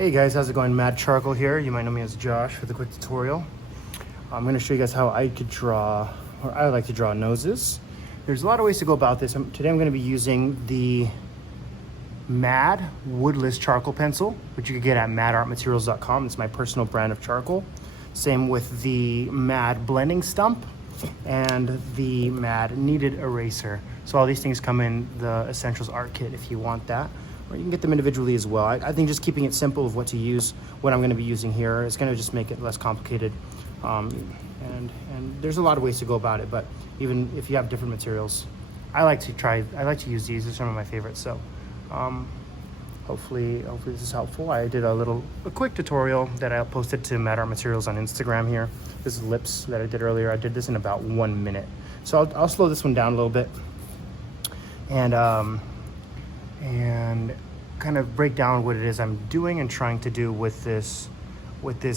Hey guys, how's it going? Mad Charcoal here. You might know me as Josh with a quick tutorial. I'm going to show you guys how I could draw, or I like to draw noses. There's a lot of ways to go about this. Today I'm going to be using the Mad Woodless Charcoal Pencil, which you can get at madartmaterials.com. It's my personal brand of charcoal. Same with the Mad Blending Stump and the Mad Kneaded Eraser. So all these things come in the Essentials Art Kit if you want that. Or you can get them individually as well. I think just keeping it simple of what to use, what I'm going to be using here, is going to just make it less complicated. And there's a lot of ways to go about it, but even if you have different materials, I like to use these. They're some of my favorites. So hopefully this is helpful. I did a quick tutorial that I posted to Mad Art Materials on Instagram here. This is lips that I did earlier. I did this in about 1 minute. So I'll slow this one down a little bit and kind of break down what it is I'm doing and trying to do with this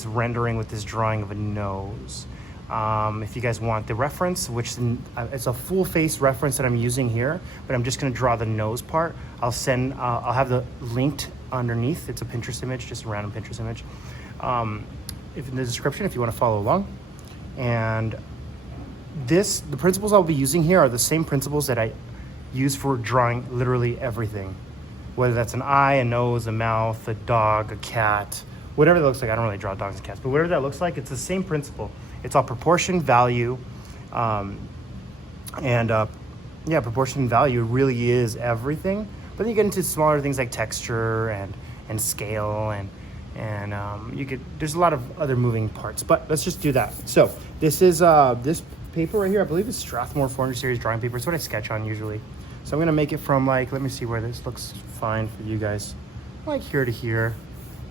rendering, with this drawing of a nose. If you guys want the reference, which it's a full face reference that I'm using here, but I'm just going to draw the nose part. I'll have the linked underneath. It's a Pinterest image, just a random Pinterest image. If in the description, if you want to follow along. And the principles I'll be using here are the same principles that I use for drawing literally everything, whether that's an eye, a nose, a mouth, a dog, a cat, whatever that looks like. I don't really draw dogs and cats, but whatever that looks like, it's the same principle. It's all proportion, value, proportion, value really is everything. But then you get into smaller things like texture and scale and there's a lot of other moving parts, but let's just do that. So this is this paper right here. I believe it's Strathmore 400 series drawing paper. It's what I sketch on usually. So I'm gonna make it from let me see where this looks fine for you guys. Like here to here,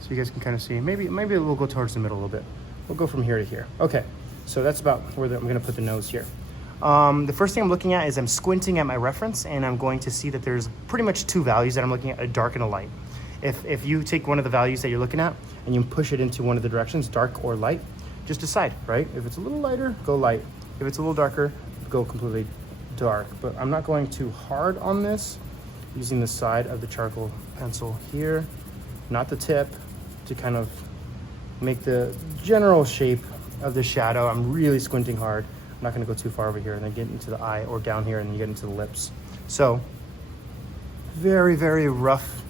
so you guys can kind of see. Maybe we'll go towards the middle a little bit. We'll go from here to here. Okay, so that's about where I'm gonna put the nose here. The first thing I'm looking at is I'm squinting at my reference, and I'm going to see that there's pretty much two values that I'm looking at, a dark and a light. If you take one of the values that you're looking at and you push it into one of the directions, dark or light, just decide, right? If it's a little lighter, go light. If it's a little darker, go completely dark. But I'm not going too hard on this, using the side of the charcoal pencil here, not the tip, to kind of make the general shape of the shadow. I'm really squinting hard. I'm not going to go too far over here and then get into the eye, or down here and then you get into the lips. So very, very rough.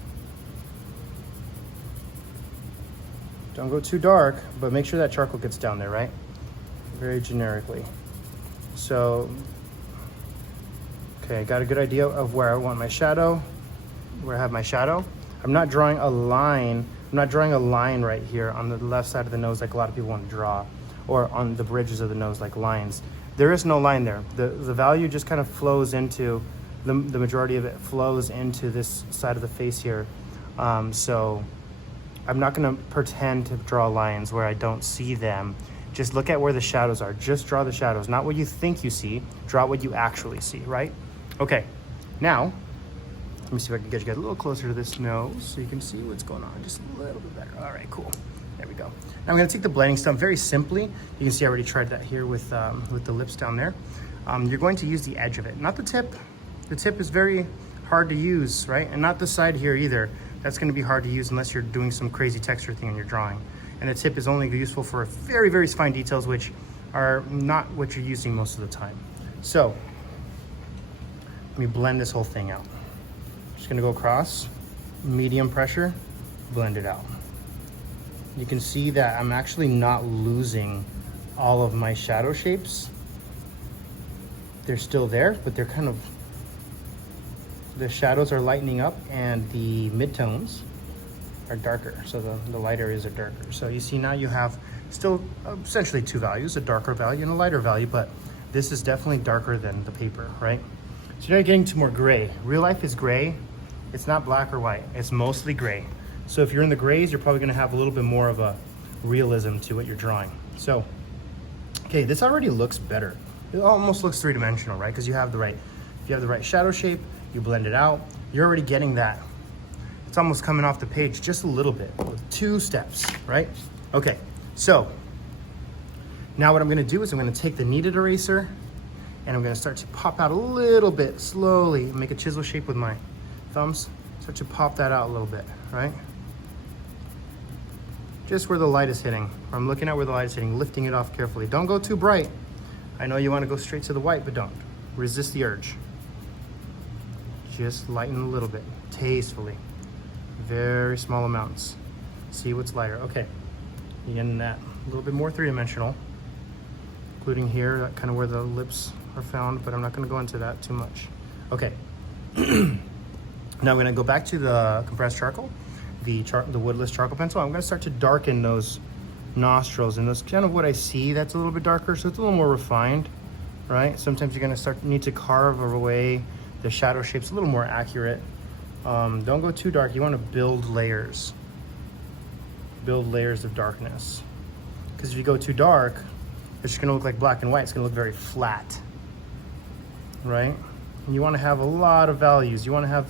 Don't go too dark, but make sure that charcoal gets down there, right? Very generically. So, okay, I got a good idea of where I want my shadow, where I have my shadow. I'm not drawing a line. I'm not drawing a line right here on the left side of the nose like a lot of people want to draw, or on the bridges of the nose like lines. There is no line there. The value just kind of flows into, the majority of it flows into this side of the face here. So I'm not going to pretend to draw lines where I don't see them. Just look at where the shadows are. Just draw the shadows, not what you think you see. Draw what you actually see, right? Okay, now, let me see if I can get you guys a little closer to this nose so you can see what's going on just a little bit better. All right, cool. There we go. Now I'm going to take the blending stump very simply. You can see I already tried that here with the lips down there. You're going to use the edge of it, not the tip. The tip is very hard to use, right? And not the side here either. That's going to be hard to use unless you're doing some crazy texture thing in your drawing. And the tip is only useful for very, very fine details, which are not what you're using most of the time. So let me blend this whole thing out. Just going to go across, medium pressure, blend it out. You can see that I'm actually not losing all of my shadow shapes. They're still there, but they're kind of, the shadows are lightening up and the midtones are darker. So the light areas are darker. So you see now you have still essentially two values, a darker value and a lighter value, but this is definitely darker than the paper, right? So now you're getting to more gray. Real life is gray. It's not black or white. It's mostly gray. So if you're in the grays, you're probably gonna have a little bit more of a realism to what you're drawing. So, okay, this already looks better. It almost looks three-dimensional, right? Because if you have the right shadow shape, you blend it out, you're already getting that. It's almost coming off the page just a little bit with 2 steps, right? Okay, so now what I'm gonna do is I'm gonna take the kneaded eraser and I'm gonna start to pop out a little bit slowly, make a chisel shape with my thumbs, start to pop that out a little bit, right? just where the light is hitting. I'm looking at where the light is hitting, lifting it off carefully. Don't go too bright. I know you want to go straight to the white, but don't. Resist the urge. Just lighten a little bit, tastefully. Very small amounts. See what's lighter. Okay, you're getting that a little bit more three-dimensional, including here, kind of where the lips are found, but I'm not going to go into that too much. Okay. Now I'm going to go back to the compressed charcoal, the woodless charcoal pencil. I'm going to start to darken those nostrils, and that's kind of what I see that's a little bit darker, so it's a little more refined, right? Sometimes you're going to need to carve away the shadow shapes a little more accurate. Don't go too dark. You want to build layers of darkness, because if you go too dark, it's just going to look like black and white. It's going to look very flat, right? And you want to have a lot of values. You want to have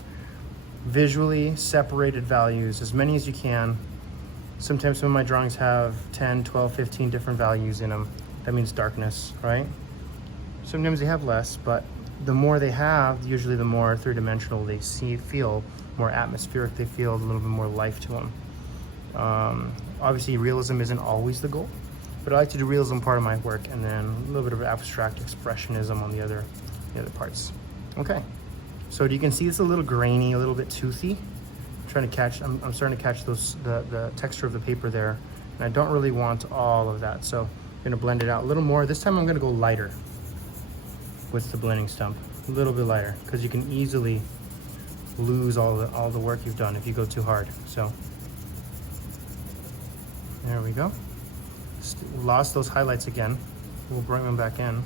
visually separated values, as many as you can. Sometimes some of my drawings have 10, 12, 15 different values in them. That means darkness, right? Sometimes they have less, but the more they have, usually the more three-dimensional they feel, more atmospheric they feel, a little bit more life to them. Obviously realism isn't always the goal, but I like to do realism part of my work, and then a little bit of abstract expressionism on the other parts. Okay, so you can see it's a little grainy, a little bit toothy. I'm starting to catch the texture of the paper there, and I don't really want all of that, so I'm gonna blend it out a little more. This time I'm gonna go lighter with the blending stump, a little bit lighter, because you can easily lose all the work you've done if you go too hard. So there we go. Lost those highlights again. We'll bring them back in.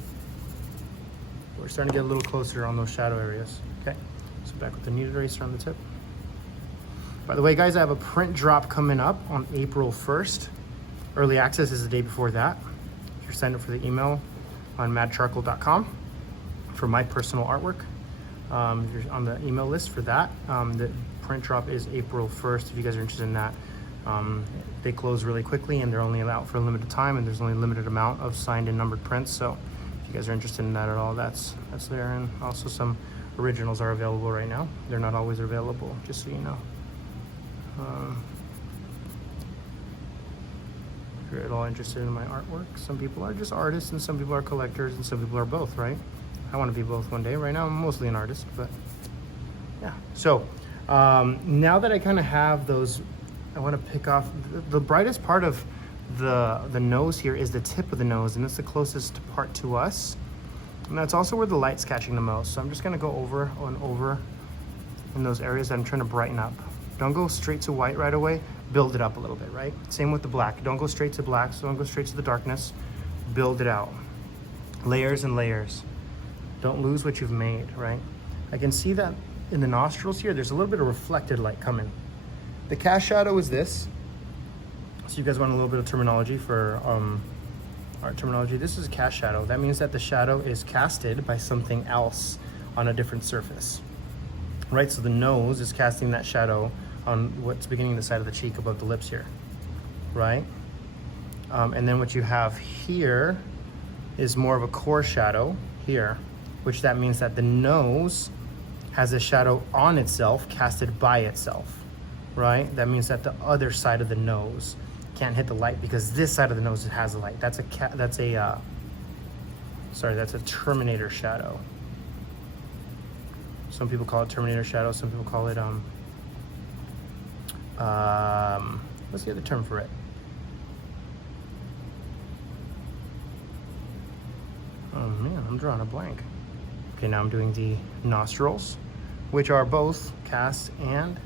We're starting to get a little closer on those shadow areas. Okay, so back with the kneaded eraser on the tip. By the way, guys, I have a print drop coming up on April 1st. Early access is the day before that. If you're signed up for the email on madcharcoal.com for my personal artwork, if you're on the email list for that, the print drop is April 1st. If you guys are interested in that, they close really quickly, and they're only out for a limited time, and there's only a limited amount of signed and numbered prints. So if you guys are interested in that at all, that's there. And also some originals are available right now. They're not always available, just so you know. If you're at all interested in my artwork, some people are just artists and some people are collectors and some people are both, right? I want to be both one day. Right now I'm mostly an artist, but yeah. So now that I kind of have those, I want to pick off the brightest part of the nose here is the tip of the nose, and it's the closest part to us, and that's also where the light's catching the most. So I'm just going to go over and over in those areas that I'm trying to brighten up. Don't go straight to white right away. Build it up a little bit, right? Same with the black. Don't go straight to black, so don't go straight to the darkness. Build it out. Layers and layers. Don't lose what you've made, right? I can see that in the nostrils here, there's a little bit of reflected light coming. The cast shadow is this. So you guys want a little bit of terminology for art terminology. This is a cast shadow. That means that the shadow is casted by something else on a different surface, right? So the nose is casting that shadow on what's beginning the side of the cheek above the lips here, right? And then what you have here is more of a core shadow here, which that means that the nose has a shadow on itself, casted by itself, right? That means that the other side of the nose can't hit the light because this side of the nose has a light. That's a Terminator shadow. Some people call it Terminator shadow. Some people call it what's the other term for it? Oh man, I'm drawing a blank. Okay, now I'm doing the nostrils, which are both cast and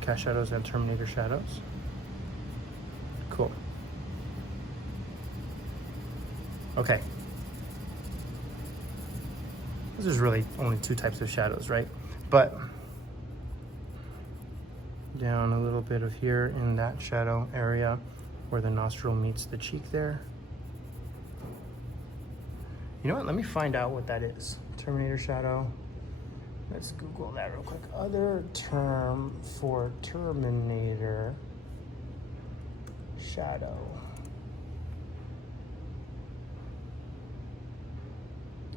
cast shadows and Terminator shadows. Cool. Okay. This is really only two types of shadows, right? But down a little bit of here in that shadow area where the nostril meets the cheek there. You know what? Let me find out what that is. Terminator shadow. Let's Google that real quick. Other term for Terminator shadow.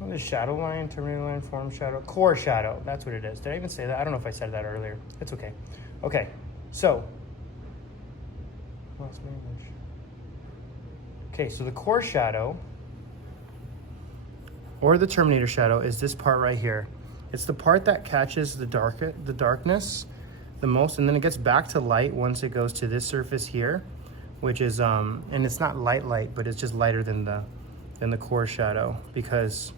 Oh, the shadow line, Terminator line, form shadow, core shadow. That's what it is. Did I even say that? I don't know if I said that earlier. It's okay. Okay, so lost my image. Okay, so the core shadow, or the Terminator shadow, is this part right here. It's the part that catches the darkness the most, and then it gets back to light once it goes to this surface here, which is and it's not light, but it's just lighter than the core shadow because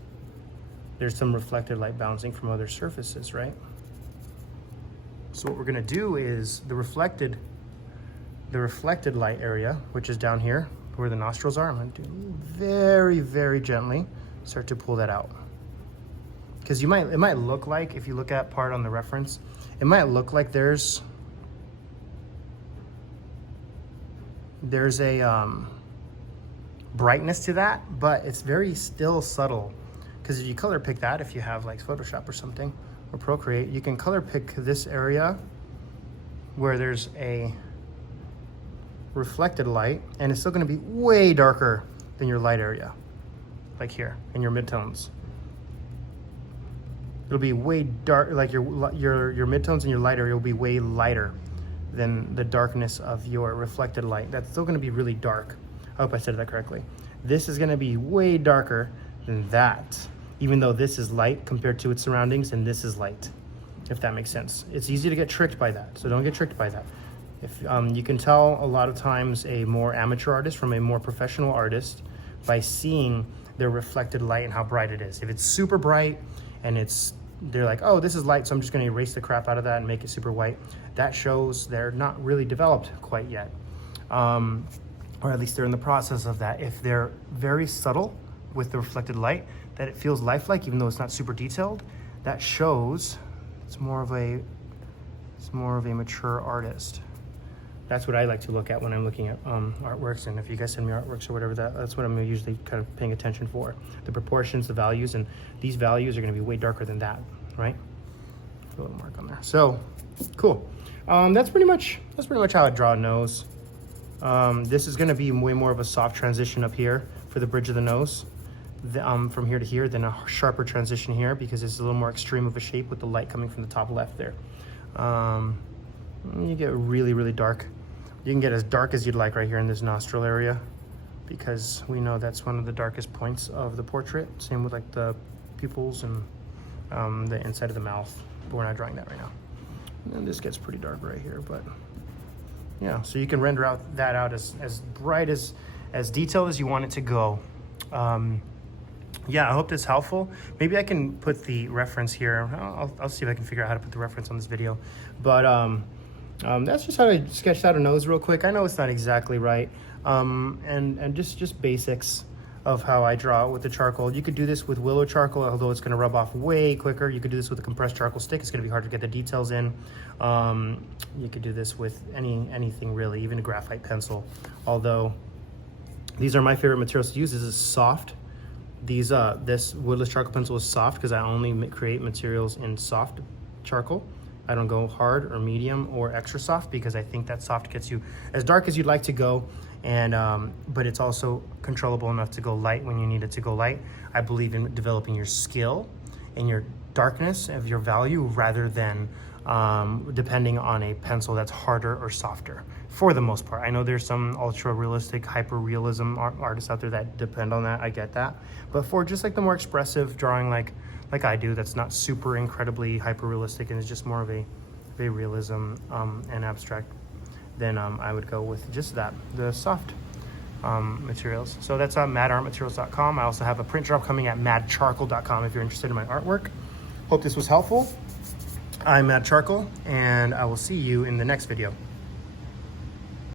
there's some reflected light bouncing from other surfaces, right? So what we're gonna do is the reflected light area, which is down here where the nostrils are, I'm gonna do very, very gently start to pull that out. Because it might look like, if you look at part on the reference, it might look like there's a brightness to that, but it's very still subtle. Because if you color pick that, if you have like Photoshop or something, or Procreate, you can color pick this area where there's a reflected light, and it's still gonna be way darker than your light area, like here, in your midtones. It'll be way dark, like your midtones and your light area will be way lighter than the darkness of your reflected light. That's still gonna be really dark. I hope I said that correctly. This is gonna be way darker than that, even though this is light compared to its surroundings and this is light, if that makes sense. It's easy to get tricked by that, so don't get tricked by that. If you can tell a lot of times a more amateur artist from a more professional artist by seeing their reflected light and how bright it is. If it's super bright and they're like, oh, this is light, so I'm just gonna erase the crap out of that and make it super white, that shows they're not really developed quite yet. Or at least they're in the process of that. If they're very subtle with the reflected light, that it feels lifelike even though it's not super detailed, that shows it's more of a mature artist. That's what I like to look at when I'm looking at artworks, and if you guys send me artworks or whatever, that's what I'm usually kind of paying attention for. The proportions, the values, and these values are gonna be way darker than that, right? Put a little mark on there. So, cool. That's pretty much how I draw a nose. This is gonna be way more of a soft transition up here for the bridge of the nose, from here to here, then a sharper transition here because it's a little more extreme of a shape with the light coming from the top left there. You get really, really dark. You can get as dark as you'd like right here in this nostril area because we know that's one of the darkest points of the portrait. Same with like the pupils and the inside of the mouth, but we're not drawing that right now. And then this gets pretty dark right here, but yeah, so you can render that out as bright, as detailed as you want it to go. Yeah, I hope that's helpful. Maybe I can put the reference here. I'll see if I can figure out how to put the reference on this video. But that's just how I sketched out a nose real quick. I know it's not exactly right. And just basics of how I draw with the charcoal. You could do this with willow charcoal, although it's gonna rub off way quicker. You could do this with a compressed charcoal stick. It's gonna be hard to get the details in. You could do this with anything really, even a graphite pencil. Although these are my favorite materials to use. This is soft. This woodless charcoal pencil is soft because I only create materials in soft charcoal. I don't go hard or medium or extra soft because I think that soft gets you as dark as you'd like to go, and but it's also controllable enough to go light when you need it to go light. I believe in developing your skill and your darkness of your value rather than depending on a pencil that's harder or softer for the most part. I know there's some ultra realistic hyper realism artists out there that depend on that. I get that, but for just like the more expressive drawing like I do, that's not super incredibly hyper realistic and it's just more of a realism and abstract, then I would go with just the soft materials. So that's on madartmaterials.com. I also have a print drop coming at madcharcoal.com if you're interested in my artwork. Hope this was helpful. I'm Mad Charcoal, and I will see you in the next video.